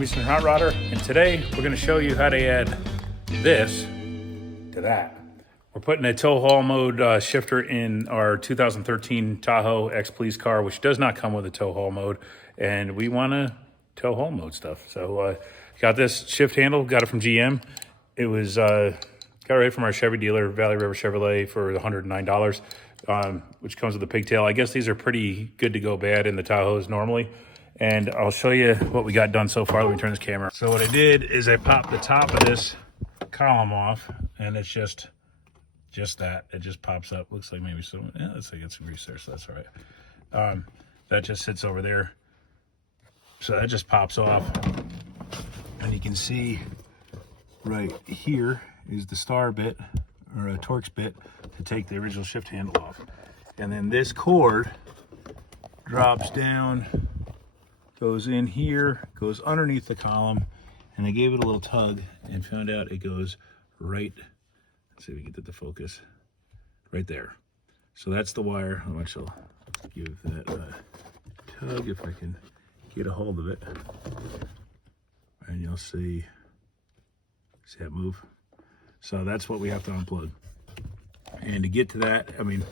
Mr. Hot Rodder, and today we're going to show you how to add this to that. We're putting a tow haul mode shifter in our 2013 Tahoe X-Please car, which does not come with a tow haul mode, and we want to tow haul mode stuff. So got this shift handle, got it from GM. It was got it right from our Chevy dealer, Valley River Chevrolet, for $109, which comes with a pigtail. I guess these are pretty good to go bad in the Tahoes normally. And I'll show you what we got done so far. Let me turn this camera. So what I did is I popped the top of this column off, and it's just that. It just pops up. Looks like maybe some, yeah, looks like it's some grease there, so that's all right. That just sits over there. So that just pops off. And you can see right here is the star bit, or a Torx bit, to take the original shift handle off. And then this cord drops down, goes in here, goes underneath the column, and I gave it a little tug and found out it goes right, let's see if we can get the focus, right there. So that's the wire. How much I'll give that tug if I can get a hold of it. And you'll see that move? So that's what we have to unplug. And to get to that, I mean,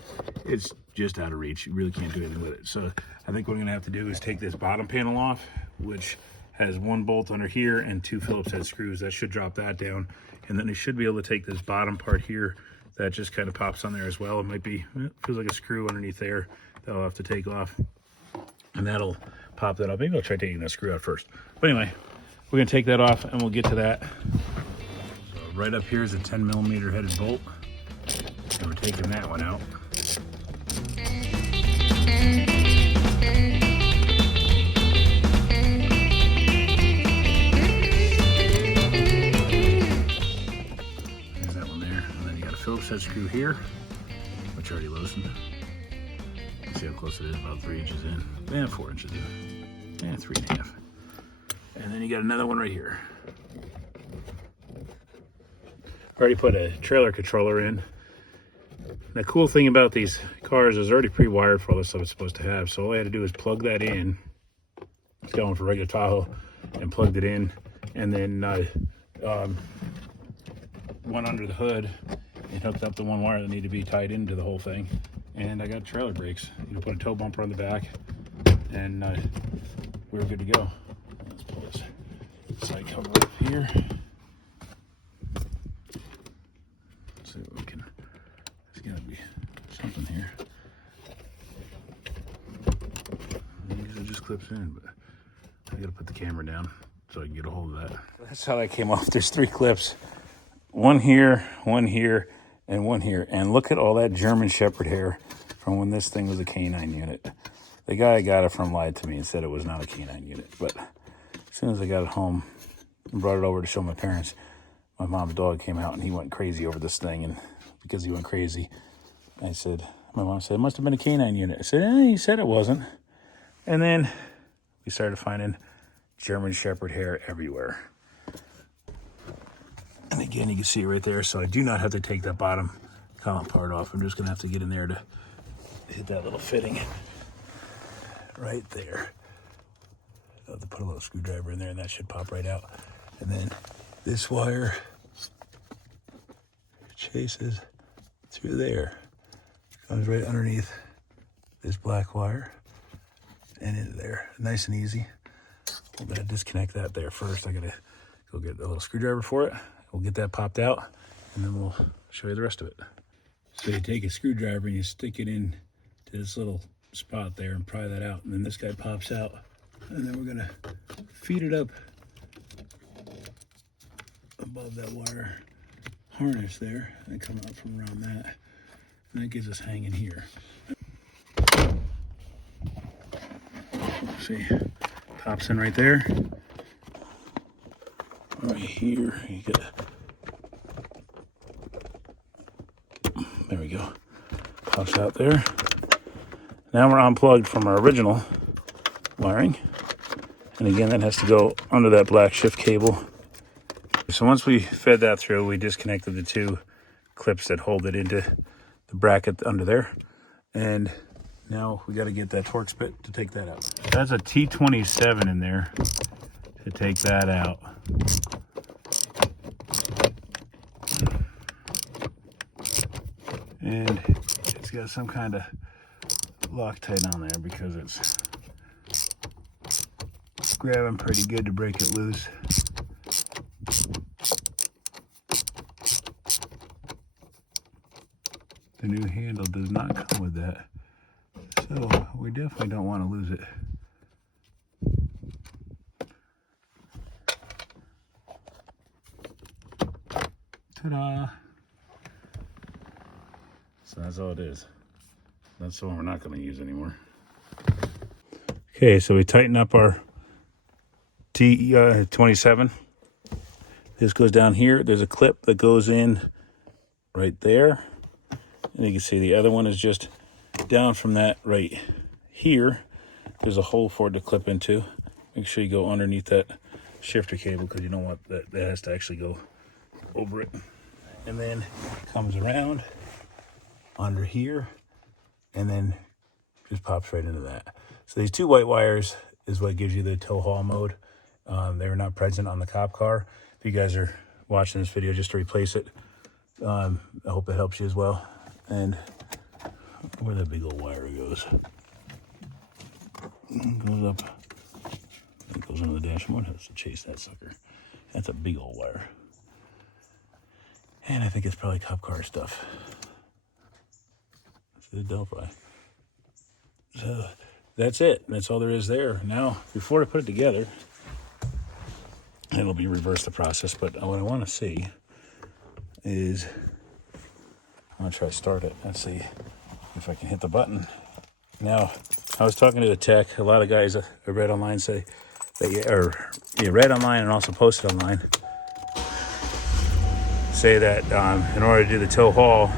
it's just out of reach. You really can't do anything with it. So I think what I'm gonna have to do is take this bottom panel off, which has one bolt under here and two Phillips head screws. That should drop that down. And then I should be able to take this bottom part here that just kind of pops on there as well. It might be, it feels like a screw underneath there that I'll have to take off. And that'll pop that up. Maybe I'll try taking that screw out first. But anyway, we're gonna take that off and we'll get to that. So right up here is a 10mm headed bolt. And we're taking that one out. There's that one there. And then you got a Phillips head screw here, which already loosened. See how close it is, about 3 inches in. Yeah, 4 inches in. Yeah, 3.5. And then you got another one right here. Already put a trailer controller in. The cool thing about these cars is already pre-wired for all the stuff it's supposed to have. So all I had to do is plug that in, going for regular Tahoe, and plugged it in, and then went under the hood and hooked up the one wire that needed to be tied into the whole thing. And I got trailer brakes. You know, put a tow bumper on the back, and we were good to go. Let's pull this side cover up here. Let's see what we can. There's got to be something here. These are just clips in, but I got to put the camera down so I can get a hold of that. That's how that came off. There's 3 clips. One here, and one here. And look at all that German Shepherd hair from when this thing was a canine unit. The guy I got it from lied to me and said it was not a canine unit. But as soon as I got it home and brought it over to show my parents, my mom's dog came out and he went crazy over this thing. And because he went crazy, my mom said, it must have been a canine unit. I said, he said it wasn't. And then we started finding German Shepherd hair everywhere. And again, you can see it right there. So I do not have to take that bottom column part off. I'm just gonna have to get in there to hit that little fitting right there. I'll have to put a little screwdriver in there and that should pop right out. And then this wire chases through there. Comes right underneath this black wire and into there. Nice and easy. I'm gonna disconnect that there first. I gotta go get a little screwdriver for it. We'll get that popped out, and then we'll show you the rest of it. So you take a screwdriver and you stick it in to this little spot there and pry that out, and then this guy pops out, and then we're gonna feed it up above that wire harness there, and come out from around that, and that gets us hanging here. See, pops in right there. Right here, you get, there we go, pops out there. Now we're unplugged from our original wiring, and again that has to go under that black shift cable. So once we fed that through, we disconnected the 2 clips that hold it into the bracket under there, and now we got to get that Torx bit to take that out. That's a T27 in there. to take that out. And it's got some kind of Loctite on there because it's grabbing pretty good to break it loose. The new handle does not come with that, so we definitely don't want to lose it. Ta-da! So that's all it is. That's the one we're not going to use anymore. Okay, so we tighten up our T27. This goes down here. There's a clip that goes in right there. And you can see the other one is just down from that right here. There's a hole for it to clip into. Make sure you go underneath that shifter cable because you don't want that has to actually go over it. And then comes around under here and then just pops right into that. So these two white wires is what gives you the tow haul mode. They were not present on the cop car. If you guys are watching this video just to replace it, I hope it helps you as well. And where that big old wire goes, it goes up, it goes into the dashboard. Has to chase that sucker. That's a big old wire. And I think it's probably cop car stuff. It's the Delphi. So that's it. That's all there is there. Now, before I put it together, it'll be reverse the process, but what I want to see is, I'm going to try to start it. Let's see if I can hit the button. Now, I was talking to a tech. A lot of guys I read online say that you read online and also posted online, say that in order to do the tow haul,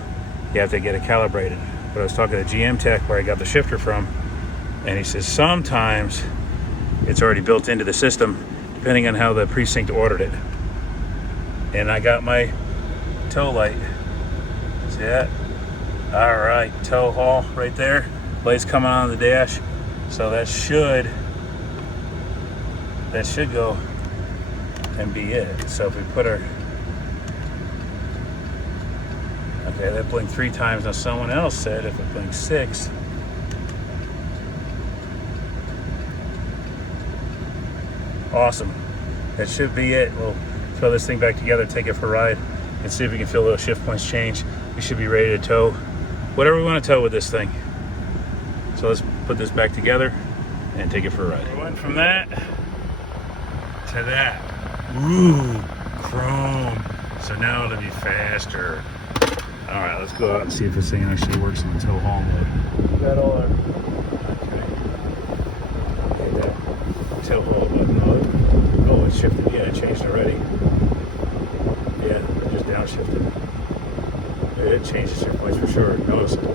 you have to get it calibrated. But I was talking to GM tech where I got the shifter from, and he says sometimes it's already built into the system depending on how the precinct ordered it. And I got my tow light. See that? All right, tow haul right there. Light's coming on the dash, so that should go and be it. So if we put our, okay, that blinked 3 times. Now someone else said if it blinks 6, awesome. That should be it. We'll throw this thing back together, take it for a ride, and see if we can feel those shift points change. We should be ready to tow whatever we want to tow with this thing. So let's put this back together and take it for a ride. We went from that to that. Ooh, chrome. So now it'll be faster. All right, let's go out and see if this thing actually works in the tow haul mode. We got all our, okay, that tow haul button on. Oh, it's shifted. Yeah, it changed already. Yeah, it just downshifted. It changed the shift points for sure. Noticeable.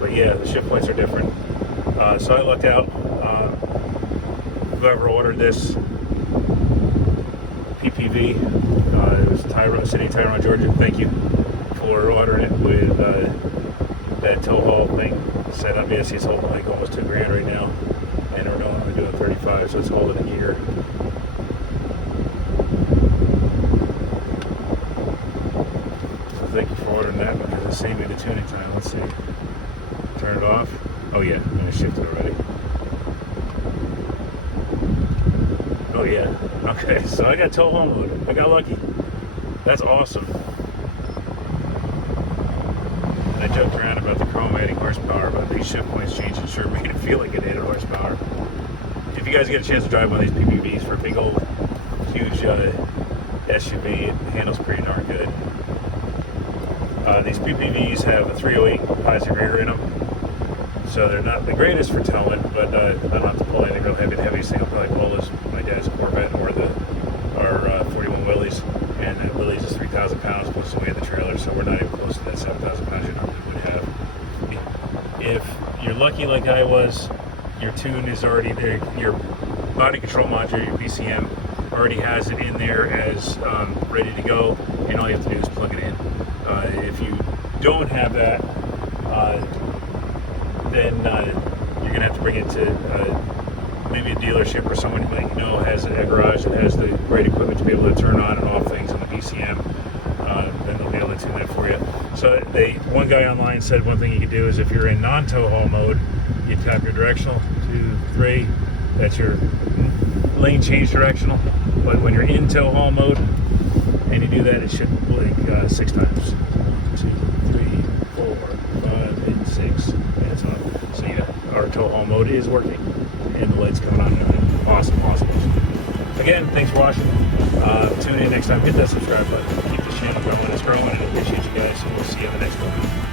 But yeah, the shift points are different. So I looked out. Whoever ordered this PPV, it was Tyrone, City, Tyrone, Georgia. Thank you for ordering it with that tow haul thing. Set up, yes, he's holding like almost $2,000 right now, and we're doing 35, so it's holding a year. Thank you for ordering that because it saved me the tuning time. Let's see. Turn it off. Oh yeah, I'm gonna shift it already. Oh yeah. Okay, so I got tow haul mode. I got lucky. That's awesome. I joked around about the chrome adding horsepower, but these shift points changing sure made it feel like it added horsepower. If you guys get a chance to drive one of these PPVs for a big old, huge SUV, it handles pretty darn good. These PPVs have a 308 positive rear in them, so they're not the greatest for towing, but I don't have to pull anything real heavy. The heaviest thing I'll probably pull is my dad's Corvette or our 41 Willys, and that Willys is 3,000 pounds plus the weight of the trailer, so we're not even close to that 7,000 pounds you normally would have. If you're lucky like I was, your tune is already there, your body control module, your BCM, already has it in there as ready to go, and all you have to do is plug it in. If you don't have that, then you're going to have to bring it to maybe a dealership or someone you might know has a garage that has the great equipment to be able to turn on and off things in the BCM, then they'll be able to tune that for you. So one guy online said one thing you can do is if you're in non-tow haul mode, you tap your directional, 2, 3, that's your lane change directional. But when you're in tow haul mode and you do that, it should blink 6 times. 2, 3, 4, 5, and 6. And it's on. So yeah, our tow haul mode is working, and the light's coming on now. Awesome, awesome. Again, thanks for watching. Tune in next time. Hit that subscribe button. Keep this channel growing. It's growing, and I appreciate you guys. And we'll see you on the next one.